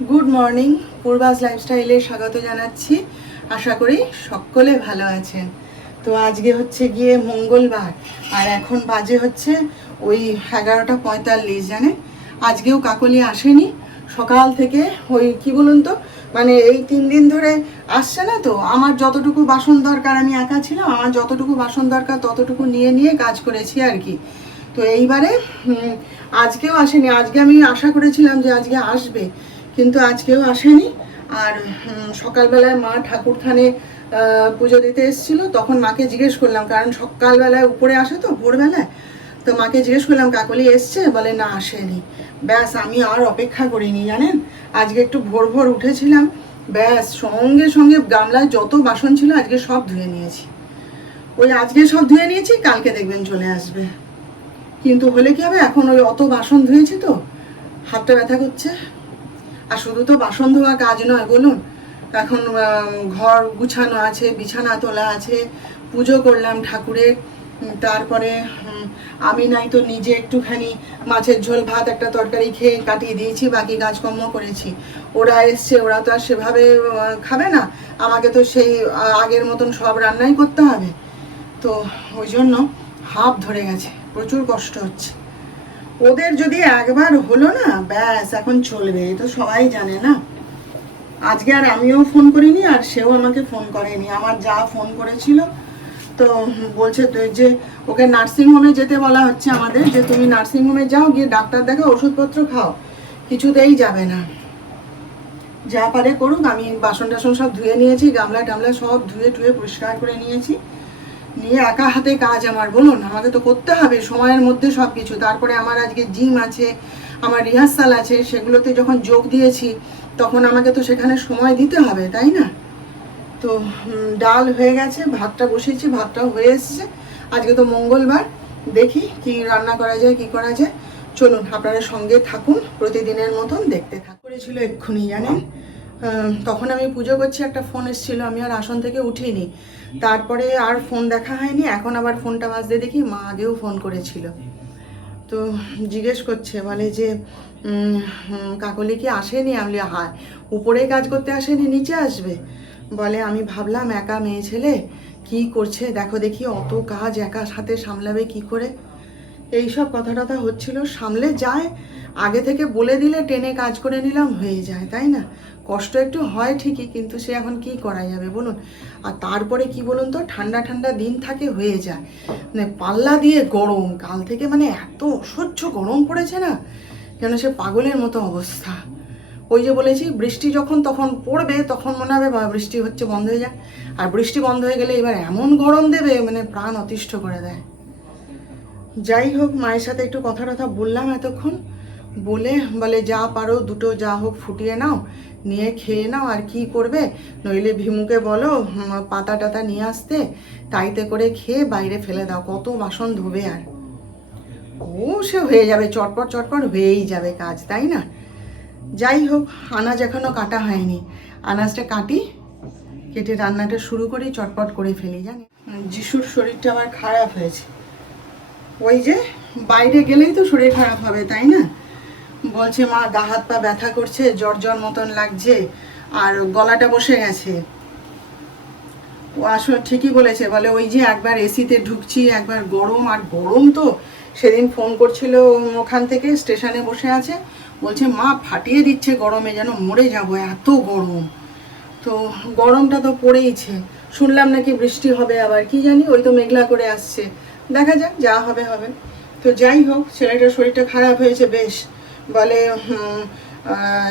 Good morning. পূর্বাস লাইফস্টাইলে স্বাগত জানাচ্ছি। আশা করি সকলে ভালো আছেন। তো আজকে হচ্ছে গিয়ে মঙ্গলবার, আর এখন বাজে হচ্ছে ওই 11:45। জানেন, আজকেও কাকলি আসেনি সকাল থেকে। ওই কি বলুন তো, মানে এই 3 দিন ধরে আসছে না। তো আমার যতটুকু বাসন দরকার, আমি একা ছিলাম, আমার যতটুকু বাসন দরকার ততটুকু নিয়ে নিয়ে কাজ করেছি আর কি। তো এইবারে আজকেও আসেনি। আজকে আমি আশা করেছিলাম যে আজকে আসবে, কিন্তু আজকেও আসেনি। আর সকালবেলায় মা ঠাকুর থানে পুজো দিতে এসেছিলো, তখন মাকে জিজ্ঞেস করলাম, কারণ সকালবেলায় উপরে আসে তো ভোরবেলায়। তো মাকে জিজ্ঞেস করলাম কাকলি এসছে, বলে না আসেনি। ব্যাস আমি আর অপেক্ষা করিনি, জানেন। আজকে একটু ভোর ভোর উঠেছিলাম, ব্যাস সঙ্গে সঙ্গে গামলায় যত বাসন ছিল আজকে সব ধুয়ে নিয়েছি। ওই আজকে সব ধুয়ে নিয়েছি, কালকে দেখবেন চলে আসবে। কিন্তু হলে কি হবে, এখন ওই অত বাসন ধুয়েছি তো হাতটা ব্যথা করছে। আর শুধু তো বাসন ধোয়া কাজ নয় বলুন, এখন ঘর গুছানো আছে, বিছানা তোলা আছে, পুজো করলাম ঠাকুরের। তারপরে আমি নাই তো নিজে একটুখানি মাছের ঝোল ভাত একটা তরকারি খেয়ে কাটিয়ে দিয়েছি, বাকি কাজকর্ম করেছি। ওরা এসছে, ওরা তো আর সেভাবে খাবে না, আমাকে তো সেই আগের মতন সব রান্নাই করতে হবে। তো ওই জন্য হাঁপ ধরে গেছে, প্রচুর কষ্ট হচ্ছে। ওদের যদি একবার হলো না, ব্যাস এখন চলবে, তো সবাই জানে না। আজকে আর আমিও ফোন করিনি, আর সেও আমাকে ফোন করেনি। আমার যা ফোন করেছিল, তো বলছে তো যে ওকে নার্সিংহোমে যেতে বলা হচ্ছে আমাদের, যে তুমি নার্সিংহোমে যাও, গিয়ে ডাক্তার দেখো, ওষুধপত্র খাও। কিছুতেই যাবে না, যা পারে করুক। আমি বাসন টাসন সব ধুয়ে নিয়েছি, গামলা টামলা সব ধুয়ে টুয়ে পরিষ্কার করে নিয়েছি। নিয়ে একা হাতে কাজ আমার, বলুন, আমাকে তো করতে হবে সময়ের মধ্যে সব কিছু। তারপরে আমার আজকে জিম আছে, আমার রিহার্সাল আছে, সেগুলোতে যখন যোগ দিয়েছি তখন আমাকে তো সেখানে সময় দিতে হবে, তাই না? তো ডাল হয়ে গেছে, ভাতটা বসিয়েছি, ভাতটাও হয়ে এসছে। আজকে তো মঙ্গলবার, দেখি কি রান্না করা যায়, কি করা যায়। চলুন আপনারা সঙ্গে থাকুন, প্রতিদিনের মতন দেখতে থাকুন। করেছিল এক্ষুনি, জানেন। তখন আমি পুজো করছি, একটা ফোন এসেছিলো, আমি আর আসন থেকে উঠিনি। তারপরে আর ফোন দেখা হয়নি। এখন আবার ফোনটা বাজতে দেখি মা আগেও ফোন করেছিল। তো জিজ্ঞেস করছে, বলে যে কাকলি কি আসেনি? আমি হ্যাঁ, উপরে কাজ করতে আসেনি, নিচে আসবে। বলে আমি ভাবলাম একা মেয়ে ছেলে কি করছে দেখো দেখি, অত কাজ একা সাথে সামলাবে কি করে। এইসব কথা টথা হচ্ছিল, সামলে যায়। আগে থেকে বলে দিলে টেনে কাজ করে নিলাম, হয়ে যায়, তাই না? কষ্ট একটু হয় ঠিকই, কিন্তু সে এখন কি করা যাবে বলুন। আর তারপরে কি বলুন তো, ঠান্ডা ঠান্ডা দিন থাকে, হয়ে যায়। মানে পাল্লা দিয়ে গরম, কাল থেকে মানে এত অসহ্য গরম পড়েছে না, যেন সে পাগলের মতো অবস্থা। ওই যে বলেছি, বৃষ্টি যখন তখন পড়বে, তখন মনে হবে বৃষ্টি হচ্ছে, বন্ধ হয়ে যায়। আর বৃষ্টি বন্ধ হয়ে গেলে এবার এমন গরম দেবে, মানে প্রাণ অতিষ্ঠ করে দেয়। যাই হোক, মায়ের সাথে একটু কথা টথা বললাম এতক্ষণ। বলে বলে যা পারো দুটো যা হোক ফুটিয়ে নাও, নিয়ে খেয়ে নাও। আর কি করবে, নইলে ভীমুকে বলো পাতা টাতা নিয়ে আসতে, তাইতে করে খেয়ে বাইরে ফেলে দাও, কত বাসন ধোবে আর। ও সে হয়ে যাবে, চটপট চটপট হয়েই যাবে কাজ, তাই না? যাই হোক, আনাজ এখনো কাটা হয়নি, আনাজটা কাটি, কেটে রান্নাটা শুরু করি, চটপট করে ফেলি। জানি যিশুর শরীরটা আমার খারাপ হয়েছে। ওই যে বাইরে গেলেই তো শরীর খারাপ হবে, তাই না? বলছে মা গা হাত পা ব্যথা করছে, জ্বর জ্বর মতন লাগছে, আর গলাটা বসে গেছে। ও আসলে ঠিকই বলেছে, বলে ওই যে একবার এসিতে ঢুকছি, একবার গরম, আর গরম তো। সেদিন ফোন করছিল ওখান থেকে, স্টেশনে বসে আছে, বলছে মা ফাটিয়ে দিচ্ছে গরমে, যেন মরে যাবো, এত গরম। তো গরমটা তো পড়েইছে। শুনলাম নাকি বৃষ্টি হবে আবার, কি জানি, ওই তো মেঘলা করে আসছে, দেখা যাক, যা হবে হবে। তো যাই হোক, ছেলেটার শরীরটা খারাপ হয়েছে বেশ। বলে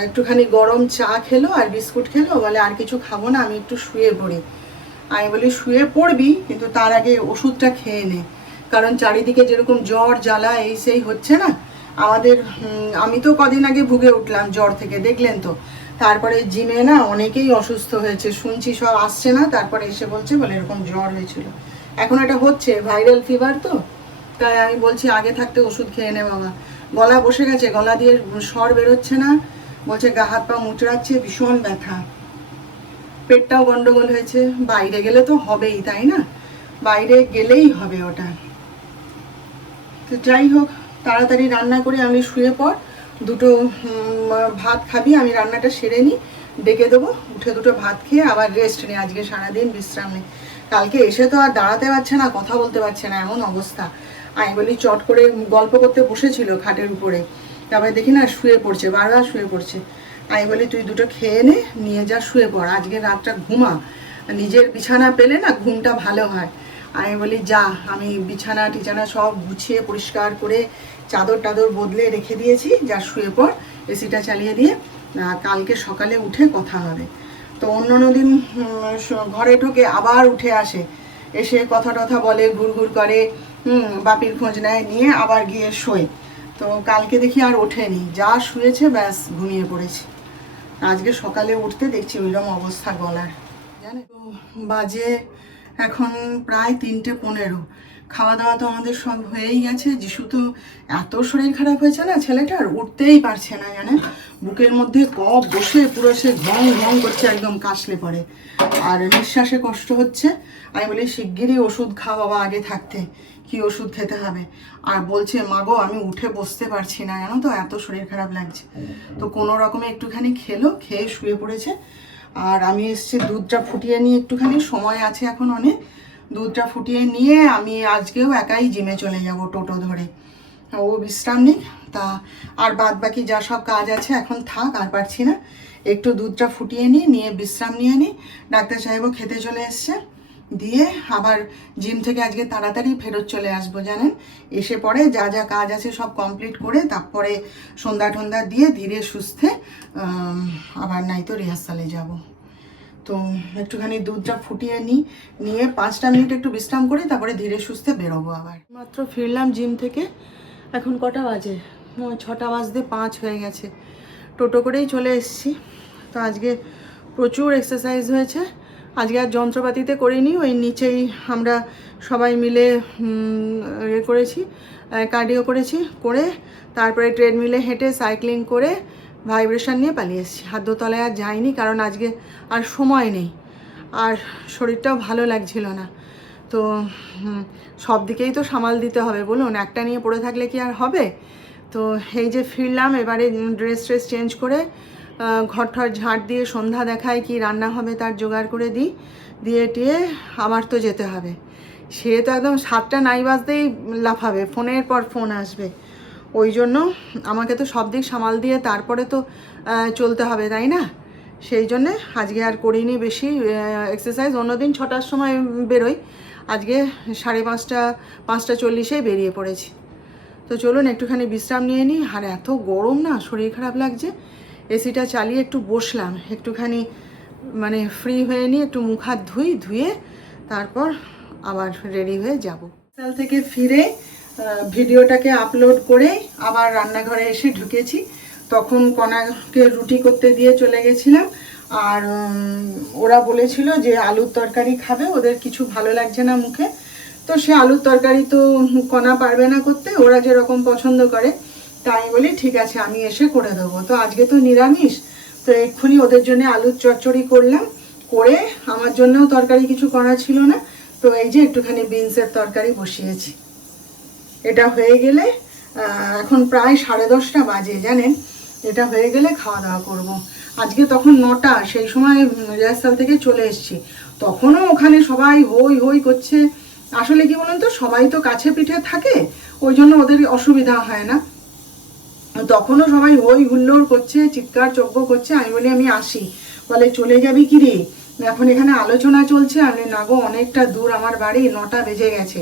একটুখানি গরম চা খেলো আর বিস্কুট খেলো, বলে আর কিছু খাবো না, আমি একটু শুয়ে পড়ি। আমি বলি শুয়ে পড়বি, কিন্তু তার আগে ওষুধটা খেয়ে নে, কারণ চারিদিকে যেরকম জ্বর জ্বালা এই সেই হচ্ছে না আমাদের। আমি তো কদিন আগে ভুগে উঠলাম জ্বর থেকে, দেখলেন তো। তারপরে জিমে না অনেকেই অসুস্থ হয়েছে শুনছি, সব আসছে না, তারপরে এসে বলছে বলে এরকম জ্বর হয়েছিল। এখন এটা হচ্ছে ভাইরাল ফিভার তো, তাই আমি বলছি আগে থাকতে ওষুধ খেয়ে নে বাবা। গলা বসে গেছে, গলা দিয়ে স্বর বেরোচ্ছে না, বলছে গা হাত পা মুচড়াচ্ছে, ভীষণ ব্যথা। পেটটাও গন্ডগোল হয়েছে। বাইরে গেলে তো হবেই, তাই না? বাইরে গেলেই হবে ওটা। তো যাই হোক, তাড়াতাড়ি রান্না করে আমি শুয়ে পড়, দুটো ভাত খাবি, আমি রান্নাটা সেরে নিই, ডেকে দেবো, উঠে দুটো ভাত খেয়ে আবার রেস্ট নিই, আজকে সারাদিন বিশ্রাম নেই। কালকে এসে তো আর দাঁড়াতে পারছে না, কথা বলতে পারছে না, এমন অবস্থা। আমি বলি চট করে গল্প করতে বসেছিল খাটের উপরে, তারপরে দেখি না শুয়ে পড়ছে, বারবার শুয়ে পড়ছে। আমি বলি তুই দুটো খেয়ে নে, নিয়ে যা শুয়ে পড়, আজকে রাতটা ঘুমা, নিজের বিছানা পেলে না ঘুমটা ভালো হয়। আমি বলি যা, আমি বিছানা টিছানা সব গুছিয়ে পরিষ্কার করে চাদর টাদর বদলে রেখে দিয়েছি, যা শুয়ে পড়, এসিটা চালিয়ে দিয়ে কালকে সকালে উঠে কথা হবে। তো অন্য দিন ঘরে ঢোকে আবার উঠে আসে, এসে কথা টথা বলে, ঘুরঘুর করে, বাপির খোঁজ নেয়, নিয়ে আবার গিয়ে শোয়। তো কালকে দেখি আর ওঠেনি, যা শুয়েছে ব্যাস ঘুমিয়ে পড়েছে। আজকে সকালে উঠতে দেখছি ওইরকম অবস্থা গলার, জানে তো। বাজে এখন প্রায় 3:15। খাওয়া দাওয়া তো আমাদের সব হয়েই গেছে। যিশু তো এত শরীর খারাপ হয়েছে না ছেলেটার, উঠতেই পারছে না, জানেন, বুকের মধ্যে কফ বসে পুরো সে ঘং ঘং করছে, একদম কাশলে পড়ে, আর নিঃশ্বাসে কষ্ট হচ্ছে। আমি বলি শিগগিরই ওষুধ খাও বাবা, আগে থাকতে কি ওষুধ খেতে হবে। আর বলছে মা গো আমি উঠে বসতে পারছি না, জানো তো, এত শরীর খারাপ লাগছে। তো কোনো রকমে একটুখানি খেলো, খেয়ে শুয়ে পড়েছে। আর আমি এসছি দুধটা ফুটিয়ে নিয়ে, একটুখানি সময় আছে এখন অনেক, দুধটা ফুটিয়ে নিয়ে আমি আজকেও একাই জিমে চলে যাব টোটো ধরে। ও বিশ্রাম নিক, তা আর বাদ বাকি যা সব কাজ আছে এখন থাক, আর পারছি না, একটু দুধটা ফুটিয়ে নিয়ে বিশ্রাম নিয়ে নিই। ডাক্তার সাহেবও খেতে চলে এসছে, দিয়ে আবার জিম থেকে আজকে তাড়াতাড়ি ফেরত চলে আসবো, জানেন। এসে পরে যা যা কাজ আছে সব কমপ্লিট করে তারপরে সন্ধ্যা টন্ধা দিয়ে ধীরে সুস্থে আবার নাই তো রিহার্সালে যাব। তো একটুখানি দুধটা ফুটিয়ে নিয়ে 5টা মিনিট একটু বিশ্রাম করে তারপরে ধীরে সুস্থে বেরোবো আবার। মাত্র ফিরলাম জিম থেকে, এখন কটা বাজে, 6:05 হয়ে গেছে। টোটো করেই চলে এসেছি। তো আজকে প্রচুর এক্সারসাইজ হয়েছে। আজকে আর যন্ত্রপাতিতে করিনি, ওই নিচেই আমরা সবাই মিলে করেছি, কার্ডিও করেছি, করে তারপরে ট্রেডমিলে হেঁটে সাইক্লিং করে ভাইব্রেশন নিয়ে পালিয়ে এসেছি। হাততলায় আর যাইনি, কারণ আজকে আর সময় নেই, আর শরীরটাও ভালো লাগছিল না। তো সব দিকেই তো সামাল দিতে হবে, বলুন, একটা নিয়ে পড়ে থাকলে কি আর হবে। তো এই যে ফিরলাম, এবারে ড্রেস চেঞ্জ করে ঘর ঠর ঝাঁট দিয়ে সন্ধ্যা দেখায় কি রান্না হবে তার জোগাড় করে দিয়ে টিয়ে আমার তো যেতে হবে। সে তো একদম 7টা নাই বাজতেই লাফাবে, ফোনের পর ফোন আসবে। ওই জন্য আমাকে তো সব দিক সামাল দিয়ে তারপরে তো চলতে হবে, তাই না। সেই জন্যে আজকে আর করিনি বেশি এক্সারসাইজ। অন্যদিন 6টার সময় বেরোই, আজকে 5:30, 5:40 বেরিয়ে পড়েছি। তো চলুন একটুখানি বিশ্রাম নিয়ে নিই। আর এত গরম না, শরীর খারাপ লাগছে। এসিটা চালিয়ে একটু বসলাম, একটুখানি মানে ফ্রি হয়ে নিই, একটু মুখ হাত ধুয়ে তারপর আবার রেডি হয়ে যাব। হোস্টেল থেকে ফিরে ভিডিওটাকে আপলোড করে আবার রান্নাঘরে এসে ঢুকেছি। তখন কণাকে রুটি করতে দিয়ে চলে গেছিলাম, আর ওরা বলেছিল যে আলুর তরকারি খাবে, ওদের কিছু ভালো লাগছে না মুখে। তো সে আলুর তরকারি তো কণা পারবে না করতে, ওরা যেরকম পছন্দ করে, তাই বলি ঠিক আছে আমি এসে করে দেবো। তো আজকে তো নিরামিষ, তো এক্ষুনি ওদের জন্য আলুর চচ্চড়ি করলাম, করে আমার জন্যও তরকারি কিছু করা ছিল না। তো এই যে একটুখানি বিনসের তরকারি বসিয়েছি। এটা হয়ে গেলে এখন প্রায় 10:30 বাজে, জানেন। এটা হয়ে গেলে খাওয়া দাওয়া করব। আজকে তখন 9টা, সেই সময় রিহার্সাল থেকে চলে এসেছি, তখনও ওখানে সবাই হই হই করছে। আসলে কি বলুন তো, সবাই তো কাছে পিঠে থাকে, ওই জন্য ওদের অসুবিধা হয় না। তখনও সবাই হই হুল্লোড় করছে, চিৎকার চব্য করছে। আমি বলি আমি আসি, বলে চলে যাবি কি রে, এখন এখানে আলোচনা চলছে। আমি না গো, অনেকটা দূর আমার বাড়ি, 9টা বেজে গেছে।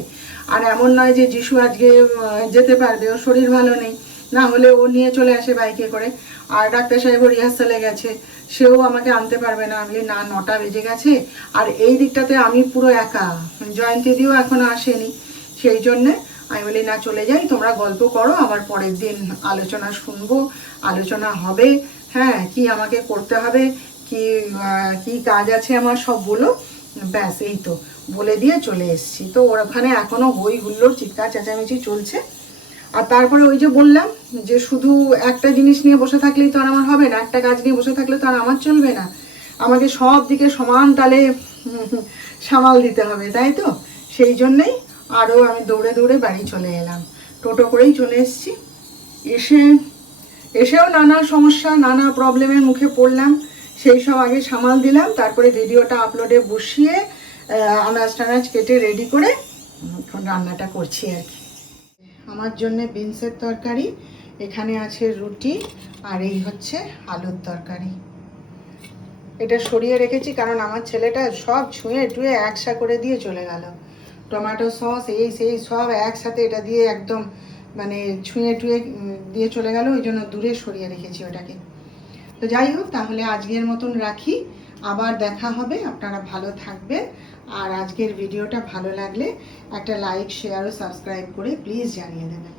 আর এমন নয় যে যিশু আজকে যেতে পারবে, ওর শরীর ভালো নেই, না হলে ও নিয়ে চলে আসে বাইকে করে। আর ডাক্তার সাহেবও রিহার্সালে গেছে, সেও আমাকে আনতে পারবে না। আমি না, 9টা বেজে গেছে, আর এই দিকটাতে আমি পুরো একা, জয়ন্তীদিও এখনো আসেনি। সেই জন্যে আমি বলি না, চলে যাই, তোমরা গল্প করো, আবার পরের দিন আলোচনা শুনবো, আলোচনা হবে। হ্যাঁ, কি আমাকে করতে হবে, কি কাজ আছে আমার, সব বলো, ব্যাস এই তো বলে দিয়ে চলে এসেছি। তো ওখানে এখনো হই হুল্লোড় চিৎকার চেঁচামেচি চলছে। আর তারপরে ওই যে বললাম যে শুধু একটা জিনিস নিয়ে বসে থাকলেই তো আর আমার হবে না, একটা কাজ নিয়ে বসে থাকলে তো আর আমার চলবে না, আমাকে সব দিকে সমান তালে সামাল দিতে হবে, তাই তো। সেই জন্যেই আরও আমি দৌড়ে বাড়ি চলে এলাম, টোটো করেই চলে এসেছি। এসে এসেও নানা সমস্যা নানা প্রবলেমের মুখে পড়লাম, সেই সব আগে সামাল দিলাম, তারপরে ভিডিওটা আপলোডে বসিয়ে আনাজ টানাজ কেটে রেডি করে এখন রান্নাটা করছি আর কি। আমার জন্য বিনসের তরকারি, এখানে আছে রুটি, আর এই হচ্ছে আলুর তরকারি। এটা সরিয়ে রেখেছি কারণ আমার ছেলেটা সব ছুঁয়ে টুয়ে একসা করে দিয়ে চলে গেল। টমেটো সস এই সেই সব একসাথে এটা দিয়ে একদম মানে ছুঁয়ে টুয়ে দিয়ে চলে গেল, ওই জন্য দূরে সরিয়ে রেখেছি ওটাকে। তো যাই হোক, তাহলে আজকের মতন রাখি, আবার দেখা হবে। আপনারা ভালো থাকবেন, আর আজকের ভিডিওটা ভালো লাগলে একটা লাইক শেয়ার ও সাবস্ক্রাইব করে প্লিজ জানিয়ে দেবেন।